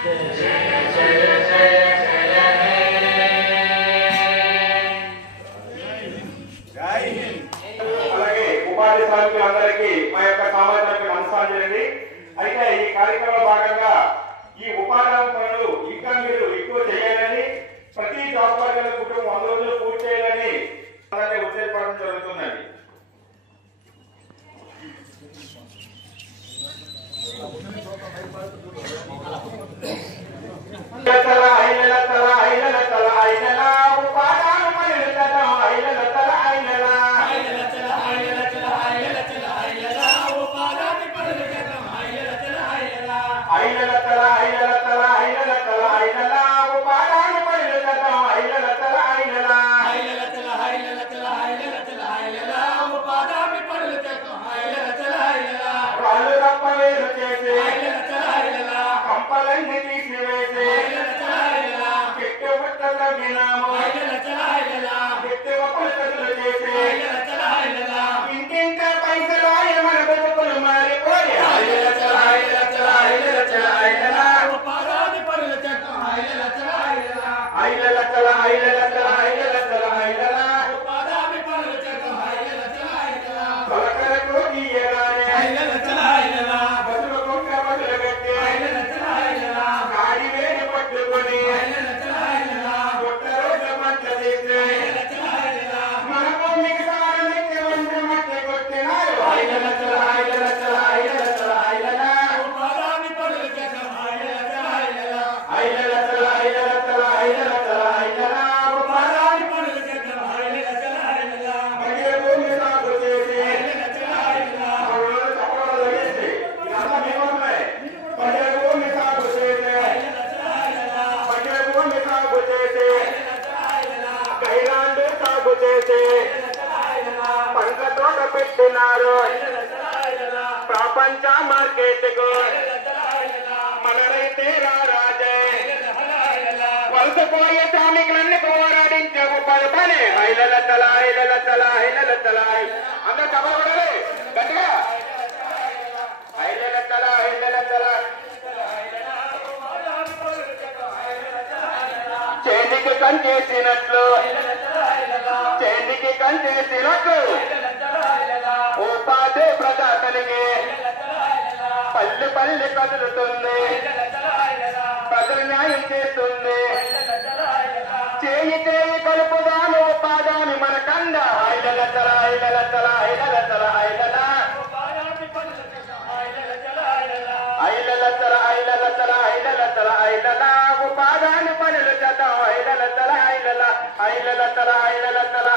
అలాగే ఉపాధి శ్రామికులందరికీ మా యొక్క సమాజానికి మనసాంజలి. అయితే ఈ కార్యక్రమంలో భాగంగా ఈ ఉపాధి పనులు ఇంకా మీరు ఎక్కువ చేయాలని, ప్రతి జాబ్ వర్గల కుటుంబం 100 రోజులు పూర్తి చేయాలని ఉత్తేజపడడం జరుగుతుందండి. ప్రపంచ మార్కెట్ కు మన రైతే రాజే వలసపోయే శ్రామికులన్నీ పోరాడించే ఉపాధి పని. హైలల తల హైలల తల హైలల తల అందరూ కబడి గట్టిగా హైలల తల హైలల తల. చేతికి కంచేసినట్లు చేతికి కంచేసినట్లు ఉపాధి ప్రజాతనికి పల్లె పల్లె కదులుతుంది, ప్రజలు న్యాయం చేస్తుంది. చేయి చేయి కలుపుదాము ఉపాధామి మన కంద. ఐలల తల ఐలల తల ఐలల తల ఐలల ఐలల తల ఐలల తల ఐలల తల ఐలల ఉపాధాని పనులు చేద్దాం. ఐలల తల ఐలల ఐలల తల ఐలల తల